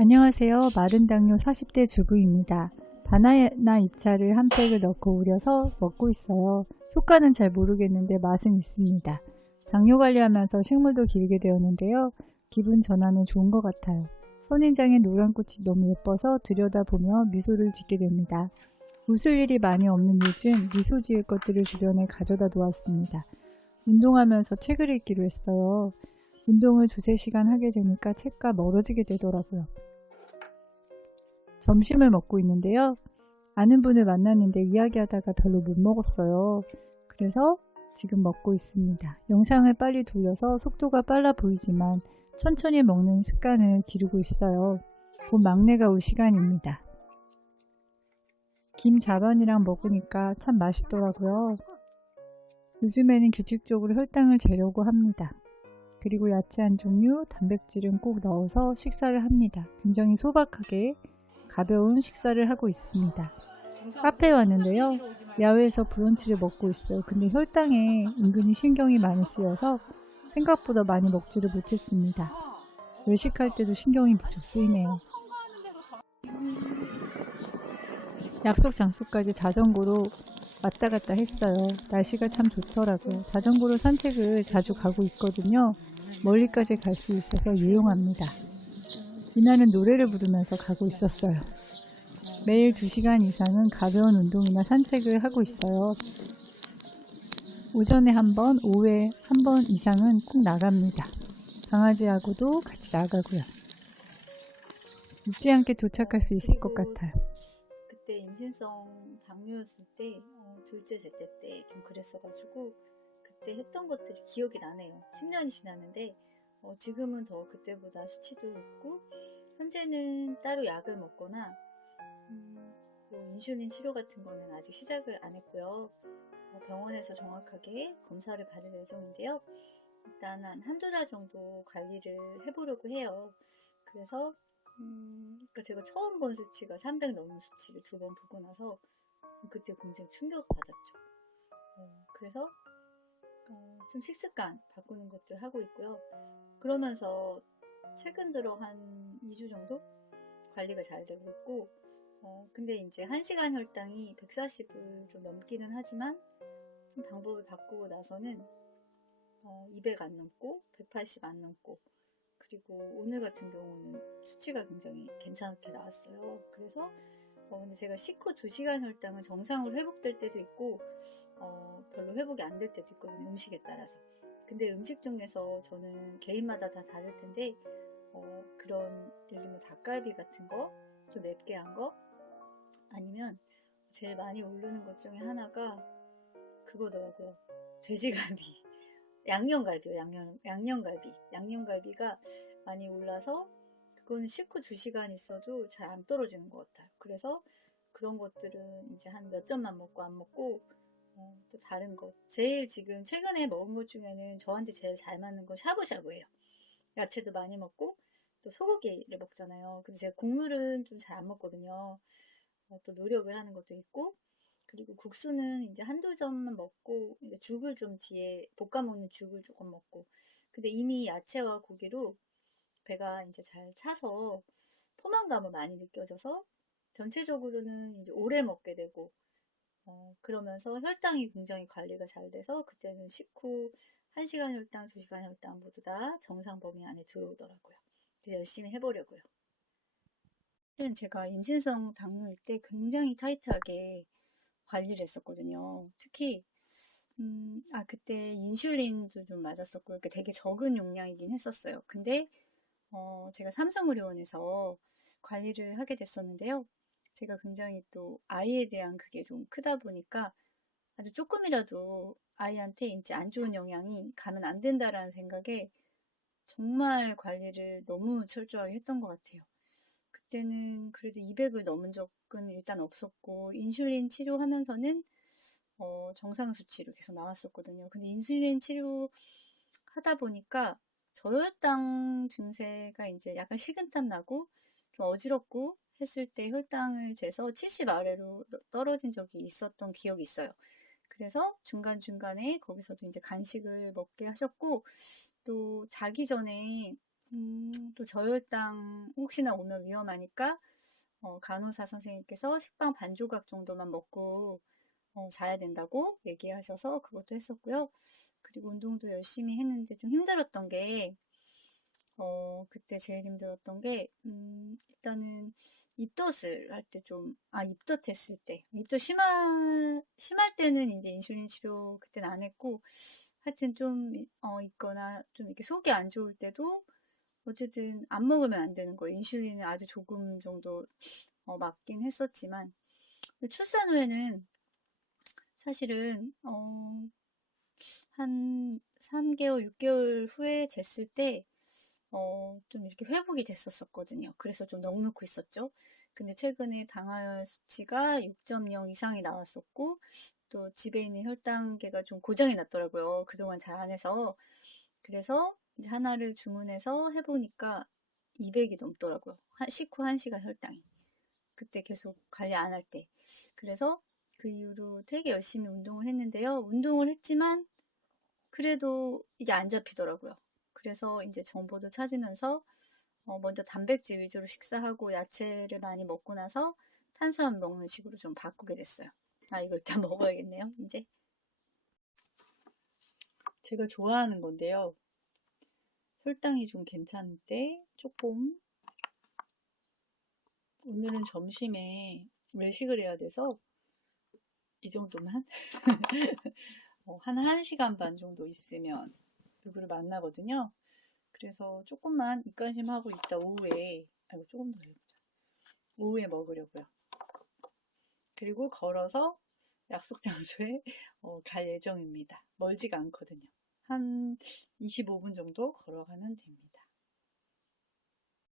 안녕하세요. 마른 당뇨 40대 주부입니다. 바나나 잎차를 한 팩을 넣고 우려서 먹고 있어요. 효과는 잘 모르겠는데 맛은 있습니다. 당뇨 관리하면서 식물도 기르게 되었는데요. 기분 전환은 좋은 것 같아요. 선인장의 노란 꽃이 너무 예뻐서 들여다보며 미소를 짓게 됩니다. 웃을 일이 많이 없는 요즘 미소 지을 것들을 주변에 가져다 놓았습니다. 운동하면서 책을 읽기로 했어요. 운동을 두세 시간 하게 되니까 책과 멀어지게 되더라고요. 점심을 먹고 있는데요. 아는 분을 만났는데 이야기하다가 별로 못 먹었어요. 그래서 지금 먹고 있습니다. 영상을 빨리 돌려서 속도가 빨라 보이지만 천천히 먹는 습관을 기르고 있어요. 곧 막내가 올 시간입니다. 김 자반이랑 먹으니까 참 맛있더라고요. 요즘에는 규칙적으로 혈당을 재려고 합니다. 그리고 야채 한 종류, 단백질은 꼭 넣어서 식사를 합니다. 굉장히 소박하게 가벼운 식사를 하고 있습니다. 카페에 왔는데요. 야외에서 브런치를 먹고 있어요. 근데 혈당에 은근히 신경이 많이 쓰여서 생각보다 많이 먹지를 못했습니다. 외식할 때도 신경이 무척 쓰이네요. 약속 장소까지 자전거로 왔다 갔다 했어요. 날씨가 참 좋더라고요. 자전거로 산책을 자주 가고 있거든요. 멀리까지 갈 수 있어서 유용합니다. 이날은 노래를 부르면서 가고 있었어요. 매일 2시간 이상은 가벼운 운동이나 산책을 하고 있어요. 오전에 한 번, 오후에 한 번 이상은 꼭 나갑니다. 강아지하고도 같이 나가고요. 잊지 않게 도착할 수 있을 것 같아요. 그때 임신성 당뇨였을 때 어, 둘째 셋째 때 좀 그랬어가지고 그때 했던 것들이 기억이 나네요 10년이 지났는데 어, 지금은 더 그때보다 수치도 높고 현재는 따로 약을 먹거나 음, 뭐 인슐린 치료 같은 거는 아직 시작을 안 했고요 어, 병원에서 정확하게 검사를 받을 예정인데요 일단 한 한두 달 정도 관리를 해보려고 해요 그래서 음, 그러니까 제가 처음 본 수치가 300 넘는 수치를 두 번 보고 나서 그때 굉장히 충격을 받았죠. 어, 그래서 어, 좀 식습관 바꾸는 것들 하고 있고요. 그러면서 최근 들어 한 2주 정도 관리가 잘 되고 있고 어, 근데 이제 1시간 혈당이 140을 좀 넘기는 하지만 좀 방법을 바꾸고 나서는 어, 200 안 넘고 180 안 넘고 그리고 오늘 같은 경우는 수치가 굉장히 괜찮게 나왔어요. 그래서 어, 근데 제가 식후 2시간 혈당은 정상으로 회복될 때도 있고 어, 별로 회복이 안 될 때도 있거든요. 음식에 따라서. 근데 음식 중에서 저는 개인마다 다 다를 텐데 어, 그런 예를 들면 닭갈비 같은 거, 좀 맵게 한 거, 아니면 제일 많이 오르는 것 중에 하나가 그거더라고요. 돼지갈비. 양념갈비요, 양념, 양념갈비. 양념갈비가 많이 올라서 그건 식후 2시간 있어도 잘 안 떨어지는 것 같아요. 그래서 그런 것들은 이제 한 몇 점만 먹고 안 먹고 어, 또 다른 것. 제일 지금 최근에 먹은 것 중에는 저한테 제일 잘 맞는 건 샤브샤브예요. 야채도 많이 먹고 또 소고기를 먹잖아요. 근데 제가 국물은 좀 잘 안 먹거든요. 어, 또 노력을 하는 것도 있고 그리고 국수는 이제 한두 점만 먹고 이제 죽을 좀 뒤에 볶아 먹는 죽을 조금 먹고 근데 이미 야채와 고기로 배가 이제 잘 차서 포만감은 많이 느껴져서 전체적으로는 이제 오래 먹게 되고 어, 그러면서 혈당이 굉장히 관리가 잘 돼서 그때는 식후 1시간 혈당, 2시간 혈당 모두 다 정상 범위 안에 들어오더라고요. 열심히 해보려고요. 제가 임신성 당뇨일 때 굉장히 타이트하게 관리를 했었거든요. 특히 음, 아 그때 인슐린도 좀 맞았었고 이렇게 되게 적은 용량이긴 했었어요. 근데 어, 제가 삼성의료원에서 관리를 하게 됐었는데요. 제가 굉장히 또 아이에 대한 그게 좀 크다 보니까 아주 조금이라도 아이한테 이제 안 좋은 영향이 가면 안 된다라는 생각에 정말 관리를 너무 철저하게 했던 것 같아요. 그때는 그래도 200을 넘은 적은 일단 없었고 인슐린 치료하면서는 어, 정상 수치로 계속 나왔었거든요. 근데 인슐린 치료 하다 보니까 저혈당 증세가 이제 약간 식은땀 나고 좀 어지럽고 했을 때 혈당을 재서 70 아래로 떨어진 적이 있었던 기억이 있어요. 그래서 중간중간에 거기서도 이제 간식을 먹게 하셨고 또 자기 전에 음, 또 저혈당 혹시나 오면 위험하니까 어, 간호사 선생님께서 식빵 반 조각 정도만 먹고 어, 자야 된다고 얘기하셔서 그것도 했었고요. 그리고 운동도 열심히 했는데 좀 힘들었던 게 어, 그때 제일 힘들었던 게 음, 일단은 입덧을 할 때 좀, 아, 입덧했을 때. 입덧 심할, 심할 때는 이제 인슐린 치료 그때는 안 했고, 하여튼 좀, 어, 있거나 좀 이렇게 속이 안 좋을 때도 어쨌든 안 먹으면 안 되는 거예요. 인슐린을 아주 조금 정도 어, 맞긴 했었지만, 출산 후에는 사실은, 어, 한 3개월, 6개월 후에 쟀을 때, 어, 좀 이렇게 회복이 됐었었거든요. 그래서 좀 넉넉히 있었죠. 근데 최근에 당화혈 수치가 6.0 이상이 나왔었고, 또 집에 있는 혈당계가 좀 고장이 났더라고요. 그동안 잘 안 해서. 그래서 이제 하나를 주문해서 해보니까 200이 넘더라고요. 한- 식후 1시간 혈당이. 그때 계속 관리 안 할 때. 그래서 그 이후로 되게 열심히 운동을 했는데요. 운동을 했지만, 그래도 이게 안 잡히더라고요. 그래서 이제 정보도 찾으면서 어, 먼저 단백질 위주로 식사하고 야채를 많이 먹고 나서 탄수화물 먹는 식으로 좀 바꾸게 됐어요. 아, 이거 일단 먹어야겠네요, 이제. 제가 좋아하는 건데요. 혈당이 좀 괜찮을 때 조금 오늘은 점심에 외식을 해야 돼서 이 정도만 어, 한 1시간 반 정도 있으면 누구를 만나거든요. 그래서 조금만 입관심하고 있다 오후에 아이고 조금 더 해보자. 오후에 먹으려고요. 그리고 걸어서 약속 장소에 어, 갈 예정입니다. 멀지가 않거든요. 한 25분 정도 걸어가면 됩니다.